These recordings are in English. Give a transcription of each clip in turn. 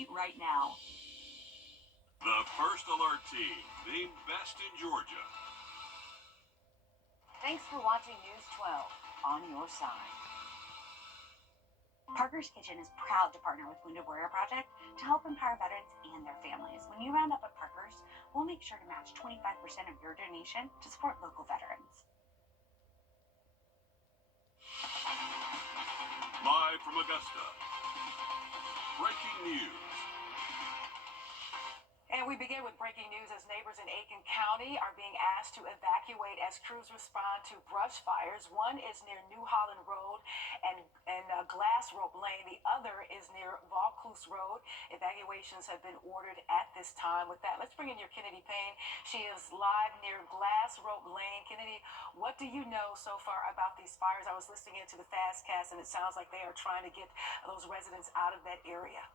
free right now. The First Alert team, named best in Georgia. Thanks for watching News 12 on your side. Parker's Kitchen is proud to partner with Wrdw Project to help empower veterans and their families. When you round up at Parker's, we'll make sure to match 25% of your donation to support local veterans. Live from Augusta, breaking news. And we begin with breaking news as neighbors in Aiken County are being asked to evacuate as crews respond to brush fires. One is near New Holland Road and Glass Rope Lane. The other is near Vaucluse Road. Evacuations have been ordered at this time. With that, let's bring in your Kennedy Payne. She is live near Glass Rope Lane. Kennedy, what do you know so far about these fires? I was listening into the Fastcast, and it sounds like they are trying to get those residents out of that area.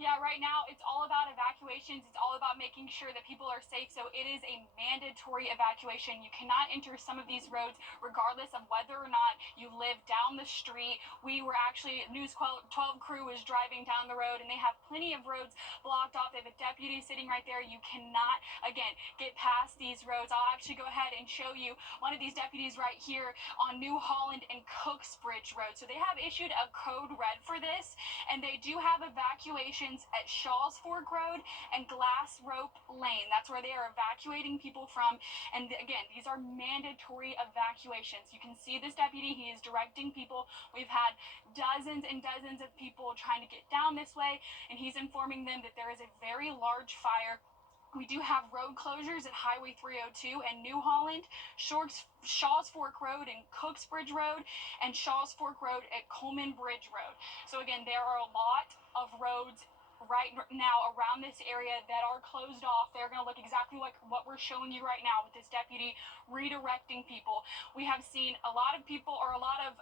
Yeah, right now it's all about evacuations. It's all about making sure that people are safe. So it is a mandatory evacuation. You cannot enter some of these roads regardless of whether or not you live down the street. We were actually, News 12 crew was driving down the road and they have plenty of roads blocked off. They have a deputy sitting right there. You cannot, again, get past these roads. I'll actually go ahead and show you one of these deputies right here on New Holland and Cooksbridge Road. So they have issued a code red for this, and they do have evacuation at Shaw's Fork Road and Glass Rope Lane. That's where they are evacuating people from. And again, these are mandatory evacuations. You can see this deputy, he is directing people. We've had dozens and dozens of people trying to get down this way, and he's informing them that there is a very large fire. We do have road closures at Highway 302 and New Holland, Shaw's Fork Road and Cooksbridge Road, and Shaw's Fork Road at Coleman Bridge Road. So again, there are a lot of roads right now around this area that are closed off. They're going to look exactly like what we're showing you right now with this deputy redirecting people. We have seen a lot of people, or a lot of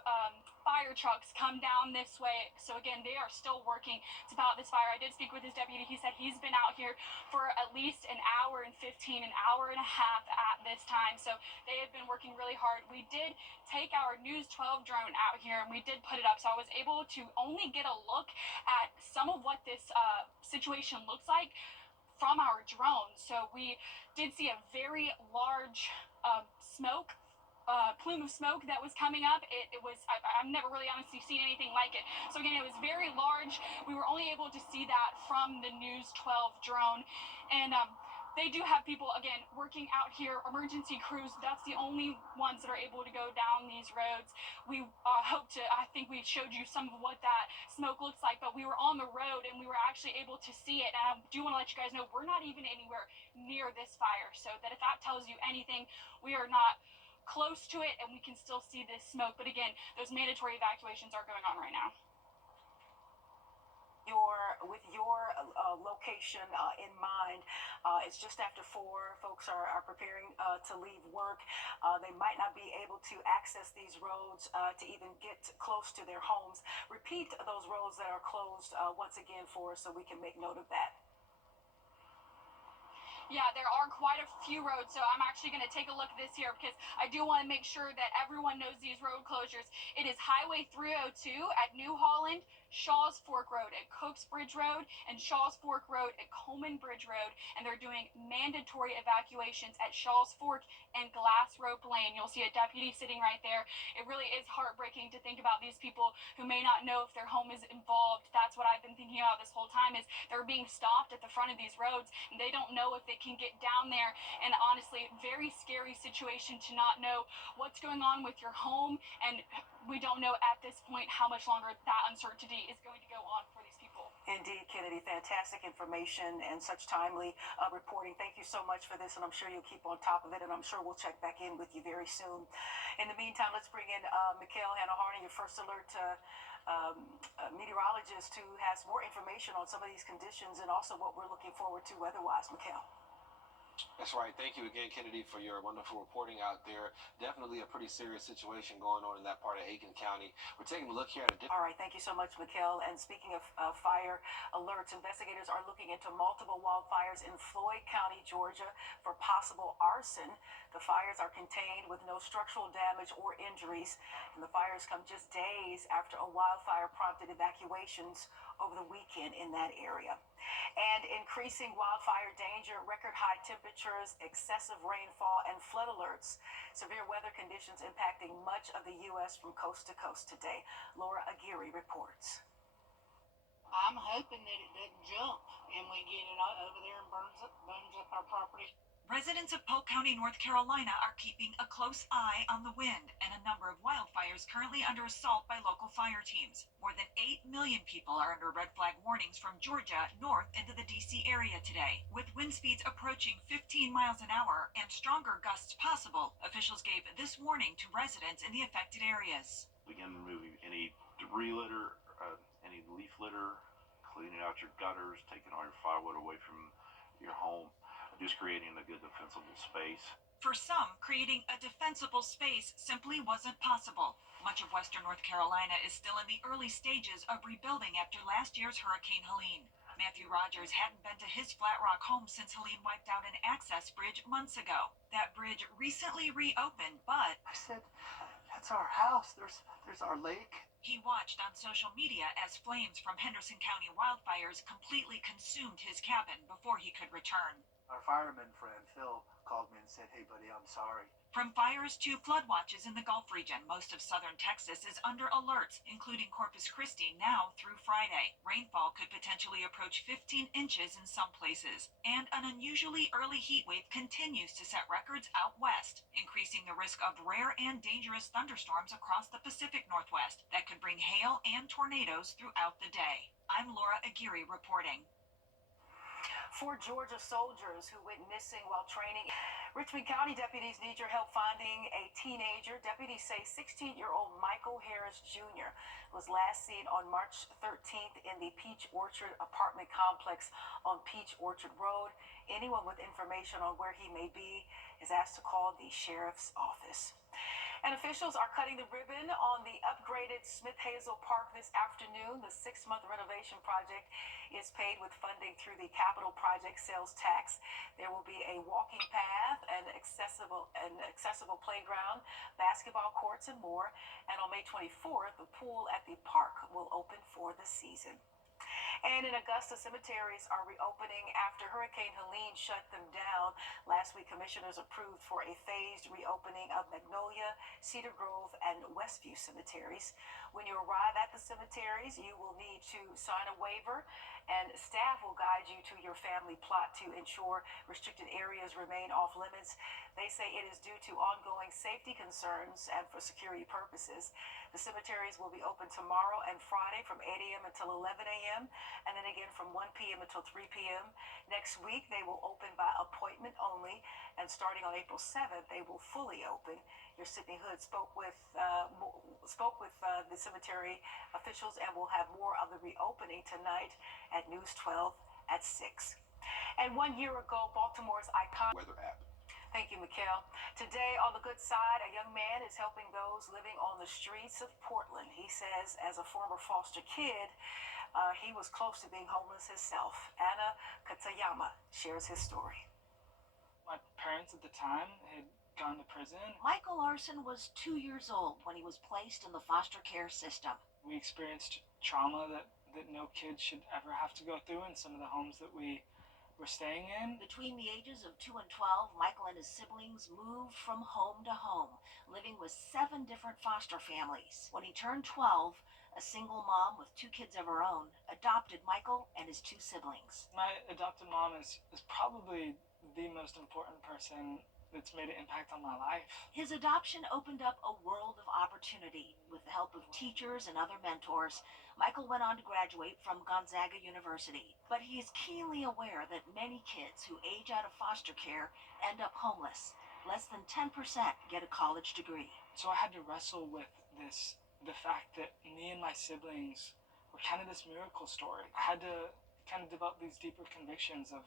fire trucks come down this way. So again, they are still working to put out this fire. I did speak with this deputy. He said he's been out here for at least an hour and 15, an hour and a half at this time. So they have been working really hard. We did take our News 12 drone out here and we did put it up. So I was able to only get a look at some of what this situation looks like from our drone. So we did see a very large plume of smoke that was coming up. It was, I've never really honestly seen anything like it. So again, it was very large. We were only able to see that from the News 12 drone. And they do have people, again, working out here, emergency crews. That's the only ones that are able to go down these roads. We I think we showed you some of what that smoke looks like, but we were on the road and we were actually able to see it. And I do want to let you guys know we're not even anywhere near this fire. So that if that tells you anything, we are not close to it and we can still see this smoke. But again, those mandatory evacuations are going on right now. With your location in mind, it's just after 4. Folks are preparing to leave work. They might not be able to access these roads to even get close to their homes. Repeat those roads that are closed once again for us so we can make note of that. Yeah, there are quite a few roads, so I'm actually going to take a look at this here because I do want to make sure that everyone knows these road closures. It is Highway 302 at New Holland, Shaw's Fork Road at Cooksbridge Road, and Shaw's Fork Road at Coleman Bridge Road, and they're doing mandatory evacuations at Shaw's Fork and Glass Rope Lane. You'll see a deputy sitting right there. It really is heartbreaking to think about these people who may not know if their home is involved. That's what I've been thinking about this whole time, is they're being stopped at the front of these roads, and they don't know if they can get down there. And honestly, very scary situation to not know what's going on with your home, and we don't know at this point how much longer that uncertainty is going to go on for these people. Indeed, Kennedy, fantastic information and such timely reporting. Thank you so much for this, and I'm sure you'll keep on top of it, and I'm sure we'll check back in with you very soon. In the meantime, let's bring in Mikhail Hannah-Harney, your First Alert meteorologist, who has more information on some of these conditions and also what we're looking forward to weather-wise. Mikhail. That's right. Thank you again, Kennedy, for your wonderful reporting out there. Definitely a pretty serious situation going on in that part of Aiken County. We're taking a look here at a different. All right, thank you so much, Mikkel. And speaking of fire alerts, investigators are looking into multiple wildfires in Floyd County, Georgia, for possible arson. The fires are contained with no structural damage or injuries, and the fires come just days after a wildfire prompted evacuations over the weekend in that area. And increasing wildfire danger, record high temperatures, excessive rainfall, and flood alerts. Severe weather conditions impacting much of the U.S. from coast to coast today. Laura Aguirre reports. I'm hoping that it doesn't jump and we get it over there and burns up our property. Residents of Polk County, North Carolina are keeping a close eye on the wind and a number of wildfires currently under assault by local fire teams. More than 8 million people are under red flag warnings from Georgia north into the D.C. area today. With wind speeds approaching 15 miles an hour and stronger gusts possible, officials gave this warning to residents in the affected areas. Begin removing any debris litter, any leaf litter, cleaning out your gutters, taking all your firewood away from your home. Just creating a good defensible space. For some, creating a defensible space simply wasn't possible. Much of western North Carolina is still in the early stages of rebuilding after last year's Hurricane Helene. Matthew Rogers hadn't been to his Flat Rock home since Helene wiped out an access bridge months ago. That bridge recently reopened, but I said, that's our house. There's our lake. He watched on social media as flames from Henderson County wildfires completely consumed his cabin before he could return. Our fireman friend, Phil, called me and said, hey, buddy, I'm sorry. From fires to flood watches in the Gulf region, most of southern Texas is under alerts, including Corpus Christi now through Friday. Rainfall could potentially approach 15 inches in some places, and an unusually early heat wave continues to set records out west, increasing the risk of rare and dangerous thunderstorms across the Pacific Northwest that could bring hail and tornadoes throughout the day. I'm Laura Aguirre reporting. 4 Georgia soldiers who went missing while training. Richmond County deputies need your help finding a teenager. Deputies say 16-year-old Michael Harris Jr. was last seen on March 13th in the Peach Orchard apartment complex on Peach Orchard Road. Anyone with information on where he may be is asked to call the sheriff's office. And officials are cutting the ribbon on the upgraded Smith Hazel Park this afternoon. The 6-month renovation project is paid with funding through the capital project sales tax. There will be a walking path, an accessible playground, basketball courts, and more. And on May 24th, the pool at the park will open for the season. And in Augusta, cemeteries are reopening after Hurricane Helene shut them down. Last week, commissioners approved for a phased reopening of Magnolia, Cedar Grove, and Westview cemeteries. When you arrive at the cemeteries, you will need to sign a waiver, and staff will guide you to your family plot to ensure restricted areas remain off limits. They say it is due to ongoing safety concerns and for security purposes. The cemeteries will be open tomorrow and Friday from 8 a.m. until 11 a.m. and then again from 1 p.m. until 3 p.m. Next week, they will open by appointment only, and starting on April 7th, they will fully open. Your Sydney Hood spoke with the cemetery officials, and we'll have more of the reopening tonight at News 12 at 6. And 1 year ago, Baltimore's iconic Weather app. Thank you, Mikkel. Today, on the good side, a young man is helping those living on the streets of Portland. He says, as a former foster kid, he was close to being homeless himself. Anna Katayama shares his story. My parents at the time had gone to prison. Michael Larson was 2 years old when he was placed in the foster care system. We experienced trauma that no kid should ever have to go through in some of the homes that we were staying in. Between the ages of 2 and 12, Michael and his siblings moved from home to home, living with 7 different foster families. When he turned 12, a single mom with 2 kids of her own adopted Michael and his 2 siblings. My adopted mom is probably the most important person that's made an impact on my life. His adoption opened up a world of opportunity. With the help of teachers and other mentors, Michael went on to graduate from Gonzaga University. But he is keenly aware that many kids who age out of foster care end up homeless. Less than 10% get a college degree. So I had to wrestle with the fact that me and my siblings were kind of this miracle story. I had to kind of develop these deeper convictions of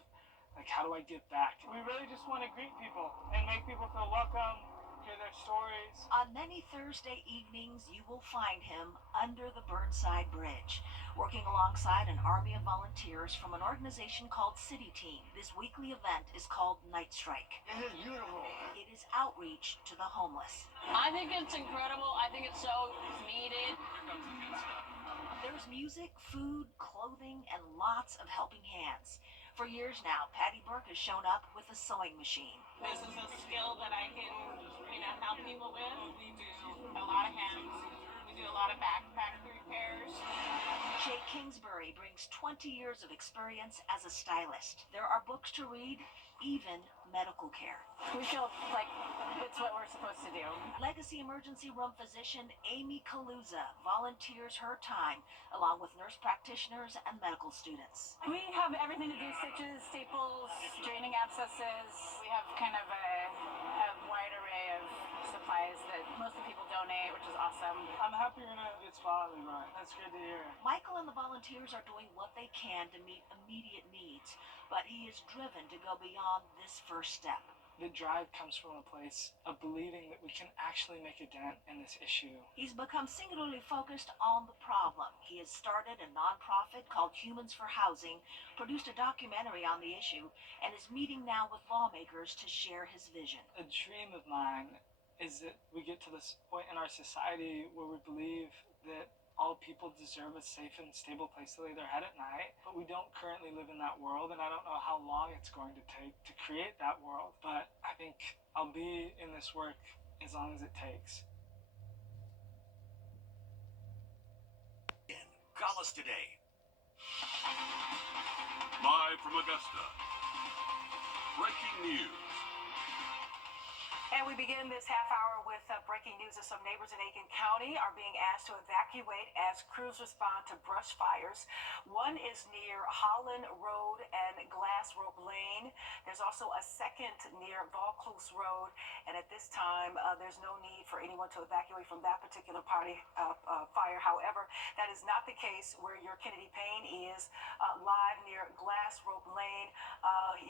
Like, how do I give back? We really just want to greet people and make people feel welcome, hear their stories. On many Thursday evenings, you will find him under the Burnside Bridge, working alongside an army of volunteers from an organization called City Team. This weekly event is called Night Strike. It is beautiful. It is outreach to the homeless. I think it's incredible. I think it's so needed. There's music, food, clothing, and lots of helping hands. For years now, Patty Burke has shown up with a sewing machine. This is a skill that I can, help people with. We do a lot of hems. We do a lot of backpack repairs. Shay Kingsbury brings 20 years of experience as a stylist. There are books to read, even medical care. We feel like it's what we're supposed to do. Legacy emergency room physician Amy Kaluza volunteers her time along with nurse practitioners and medical students. We have everything to do: stitches, staples, draining abscesses. We have kind of a wide array of supplies that most of the people donate, which is awesome. I'm happy you're gonna get spotted, right? That's good to hear. Michael and the volunteers are doing what they can to meet immediate needs, but he is driven to go beyond this first step. The drive comes from a place of believing that we can actually make a dent in this issue. He's become singularly focused on the problem. He has started a nonprofit called Humans for Housing, produced a documentary on the issue, and is meeting now with lawmakers to share his vision. A dream of mine is that we get to this point in our society where we believe that all people deserve a safe and stable place to lay their head at night, but we don't currently live in that world, and I don't know how long it's going to take to create that world, but I think I'll be in this work as long as it takes. Call us today. Live from Augusta. Breaking news. And we begin this half hour with breaking news as some neighbors in Aiken County are being asked to evacuate as crews respond to brush fires. One is near Holland Road and Glass Rope Lane. There's also a second near Vaucluse Road. And at this time, there's no need for anyone to evacuate from that particular fire. However, that is not the case where your Kennedy Payne is live near Glass Rope Lane.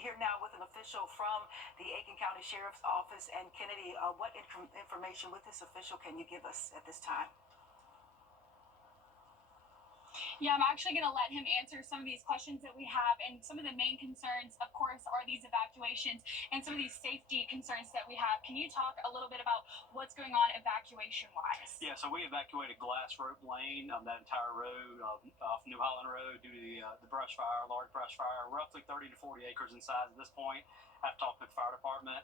Here now with an official from the Aiken County Sheriff's Office. And Kennedy, what information with this official can you give us at this time? Yeah, I'm actually going to let him answer some of these questions that we have, and some of the main concerns, of course, are these evacuations and some of these safety concerns that we have. Can you talk a little bit about what's going on evacuation-wise? Yeah, so we evacuated Glass Rope Lane, that entire road off New Holland Road due to the brush fire, large brush fire, roughly 30 to 40 acres in size at this point. I've talked with the fire department.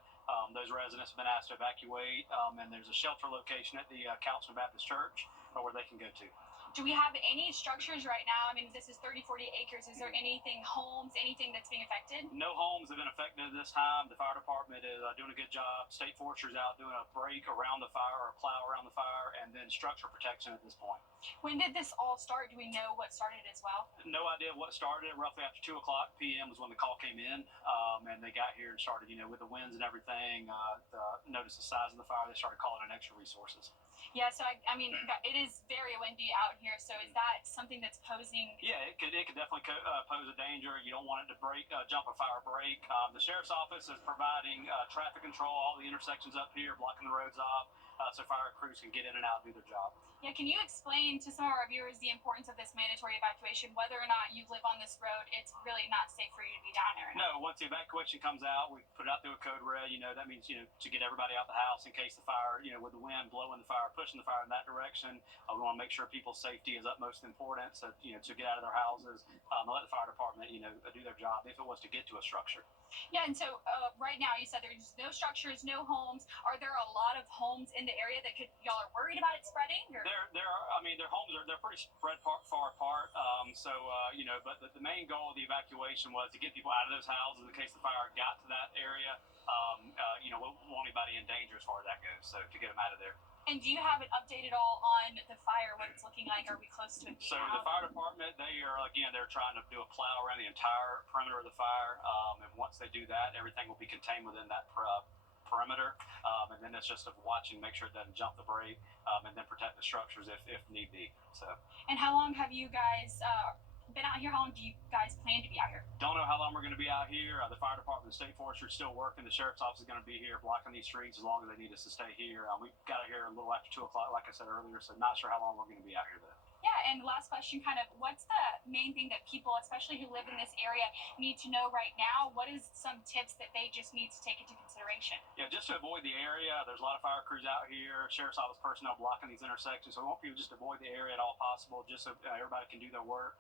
Those residents have been asked to evacuate, and there's a shelter location at the Councilman Baptist Church where they can go to. Do we have any structures right now? I mean, this is 30, 40 acres. Is there anything, homes, anything that's being affected? No homes have been affected at this time. The fire department is doing a good job. State Forester's out doing a break around the fire, or a plow around the fire, and then structure protection at this point. When did this all start? Do we know what started as well? No idea what started. Roughly after 2 o'clock p.m. was when the call came in, and they got here and started, with the winds and everything, noticed the size of the fire. They started calling in extra resources. Yeah, so I mean, it is very windy out here. So is that something that's posing? Yeah, it could definitely pose a danger. You don't want it to jump a fire break. The sheriff's office is providing traffic control, all the intersections up here, blocking the roads off, so fire crews can get in and out and do their job. Yeah, can you explain to some of our viewers the importance of this mandatory evacuation? Whether or not you live on this road, it's really not safe for you to be down there. No, once the evacuation comes out, we put it out through a code red. That means, to get everybody out the house in case the fire, with the wind blowing the fire, pushing the fire in that direction. We want to make sure people's safety is utmost importance, to get out of their houses, and let the fire department, do their job if it was to get to a structure. Yeah, and so right now you said there's no structures, no homes. Are there a lot of homes in the area that y'all are worried about it spreading? Or? Their homes they're pretty spread far apart. But the main goal of the evacuation was to get people out of those houses in case the fire got to that area. We won't want anybody in danger as far as that goes. So to get them out of there. And do you have it updated all on the fire, what it's looking like? Are we close to it being out? The fire department, they're trying to do a plow around the entire perimeter of the fire. And once they do that, everything will be contained within that perimeter. And then it's just of watching, make sure it doesn't jump the break, and then protect the structures if need be. So. And how long have you guys been out here? How long do you guys plan to be out here? Don't know how long we're going to be out here. The fire department, the state forester is still working. The sheriff's office is going to be here blocking these streets as long as they need us to stay here. We got out here a little after 2 o'clock, like I said earlier, so not sure how long we're going to be out here though. Yeah, and last question, kind of, what's the main thing that people, especially who live in this area, need to know right now? What is some tips that they just need to take into consideration? Yeah, just to avoid the area. There's a lot of fire crews out here, sheriff's office personnel blocking these intersections. So we want people just to avoid the area at all possible, just so everybody can do their work.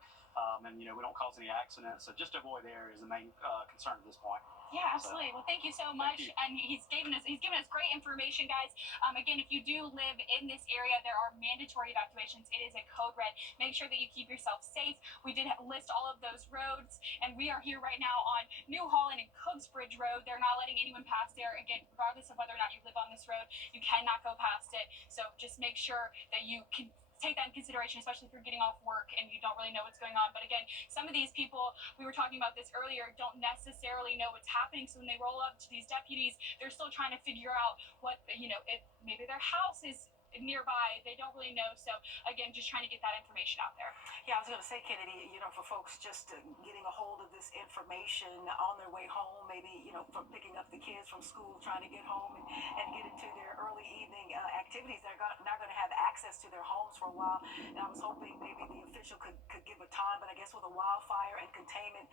And, we don't cause any accidents. So just to avoid the area is the main concern at this point. Yeah, absolutely. Well, thank you so much. And he's given us great information, guys. Again, if you do live in this area, there are mandatory evacuations. It is a code red. Make sure that you keep yourself safe. We did list all of those roads, and we are here right now on New Holland and Cooksbridge Road. They're not letting anyone pass there. Again, regardless of whether or not you live on this road, you cannot go past it. So just make sure that you can take that in consideration, especially if you're getting off work and you don't really know what's going on. But again, some of these people, we were talking about this earlier, don't necessarily know what's happening. So when they roll up to these deputies, they're still trying to figure out what, if maybe their house is nearby, they don't really know. So again, just trying to get that information out there. Yeah, I was going to say, Kennedy, for folks just getting a hold of this information on their way home, maybe, from picking up the kids from school, trying to get home and get into their early evening activities, they're not going to have access to their homes for a while. And I was hoping maybe the official could give a time, but I guess with a wildfire and containment,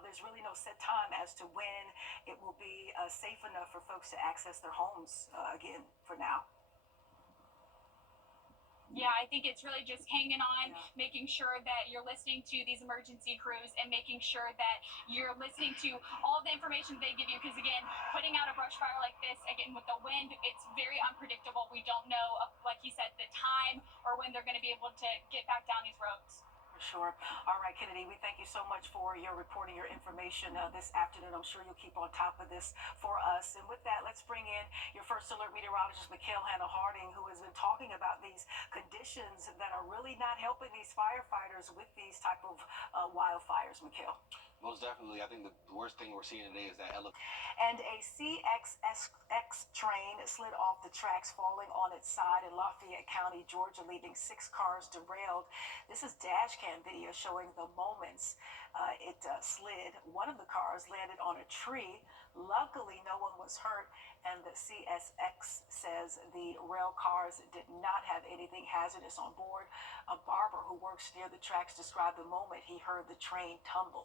there's really no set time as to when it will be safe enough for folks to access their homes again for now. Yeah, I think it's really just hanging on, making sure that you're listening to these emergency crews and making sure that you're listening to all of the information they give you. Because again, putting out a brush fire like this, again, with the wind, it's very unpredictable. We don't know, like he said, the time or when they're going to be able to get back down these roads. Sure. All right, Kennedy, we thank you so much for your reporting, your information this afternoon. I'm sure you'll keep on top of this for us. And with that, let's bring in your first alert meteorologist, Mikhail Hannah-Harding, who has been talking about these conditions that are really not helping these firefighters with these type of wildfires, Mikhail. Most definitely. I think the worst thing we're seeing today is that And a CXX train slid off the tracks, falling on its side in Lafayette County, Georgia, leaving 6 cars derailed. This is dash cam video showing the moments it slid. One of the cars landed on a tree. Luckily, no one was hurt, and the CSX says the rail cars did not have anything hazardous on board. A barber who works near the tracks described the moment he heard the train tumble.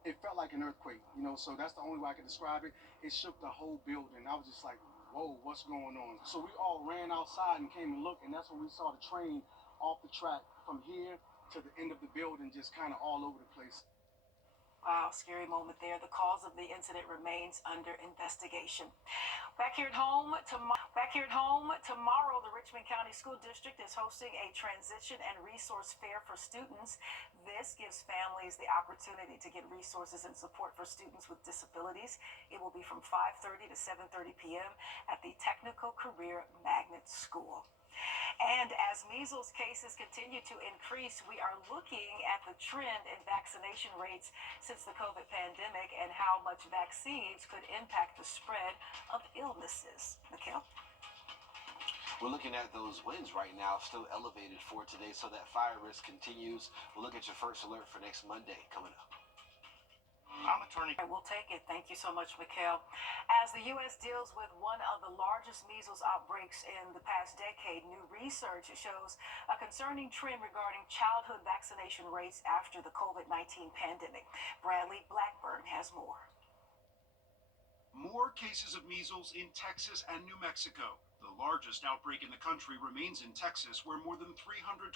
It felt like an earthquake, so that's the only way I can describe it. It shook the whole building. I was just like, whoa, what's going on? So we all ran outside and came and looked, and that's when we saw the train off the track from here to the end of the building, just kind of all over the place. Wow, scary moment there. The cause of the incident remains under investigation. Back here at home, tomorrow, the Richmond County School District is hosting a transition and resource fair for students. This gives families the opportunity to get resources and support for students with disabilities. It will be from 5:30 to 7:30 p.m. at the Technical Career Magnet School. And as measles cases continue to increase, we are looking at the trend in vaccination rates since the COVID pandemic and how much vaccines could impact the spread of illnesses. Mikhail? We're looking at those winds right now, still elevated for today, so that fire risk continues. We'll look at your first alert for next Monday coming up. I'm attorney. We'll take it. Thank you so much, Mikhail. As the U.S. deals with one of the largest measles outbreaks in the past decade, new research shows a concerning trend regarding childhood vaccination rates after the COVID-19 pandemic. Bradley Blackburn has more. More cases of measles in Texas and New Mexico. The largest outbreak in the country remains in Texas, where more than 325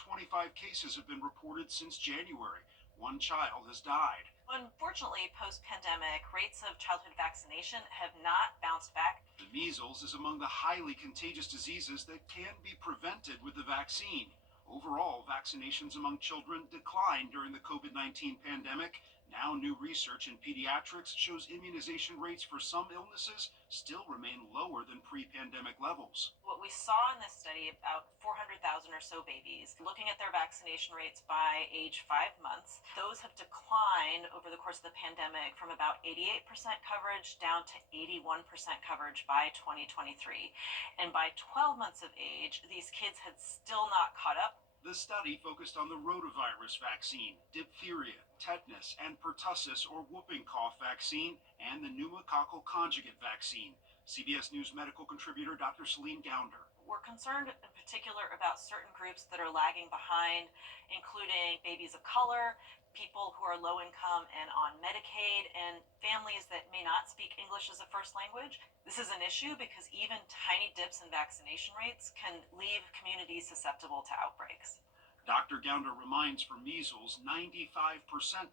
cases have been reported since January. One child has died. Unfortunately, post-pandemic, rates of childhood vaccination have not bounced back. The measles is among the highly contagious diseases that can be prevented with the vaccine. Overall, vaccinations among children declined during the COVID-19 pandemic. Now, new research in pediatrics shows immunization rates for some illnesses still remain lower than pre-pandemic levels. What we saw in this study, about 400,000 or so babies, looking at their vaccination rates by age 5 months, those have declined over the course of the pandemic from about 88% coverage down to 81% coverage by 2023. And by 12 months of age, these kids had still not caught up The study focused on the rotavirus vaccine, diphtheria, tetanus, and pertussis or whooping cough vaccine, and the pneumococcal conjugate vaccine. CBS News medical contributor Dr. Celine Gounder. We're concerned in particular about certain groups that are lagging behind, including babies of color, people who are low income and on Medicaid, and families that may not speak English as a first language. This is an issue because even tiny dips in vaccination rates can leave communities susceptible to outbreaks. Dr. Gounder reminds for measles, 95%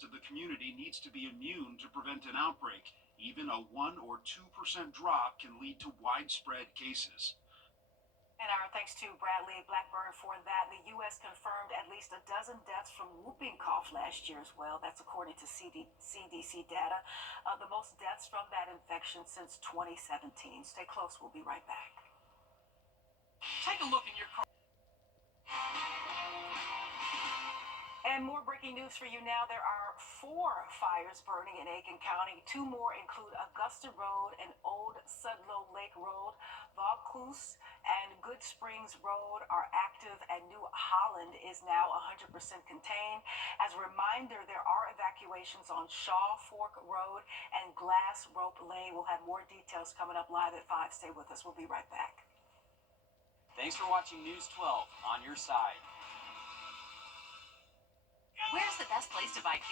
of the community needs to be immune to prevent an outbreak. Even a 1 or 2% drop can lead to widespread cases. And our thanks to Bradley Blackburn for that. The U.S. confirmed at least a dozen deaths from whooping cough last year as well. That's according to CDC data. The most deaths from that infection since 2017. Stay close. We'll be right back. Take a look in your car. And more breaking news for you now. There are 4 fires burning in Aiken County. 2 more include Augusta Road and Old Sudlow Lake Road. Vaucluse and Good Springs Road are active, and New Holland is now 100% contained. As a reminder, there are evacuations on Shaw Fork Road and Glass Rope Lane. We'll have more details coming up live at 5. Stay with us. We'll be right back. Thanks for watching News 12 on your side. Where's the best place to buy kids?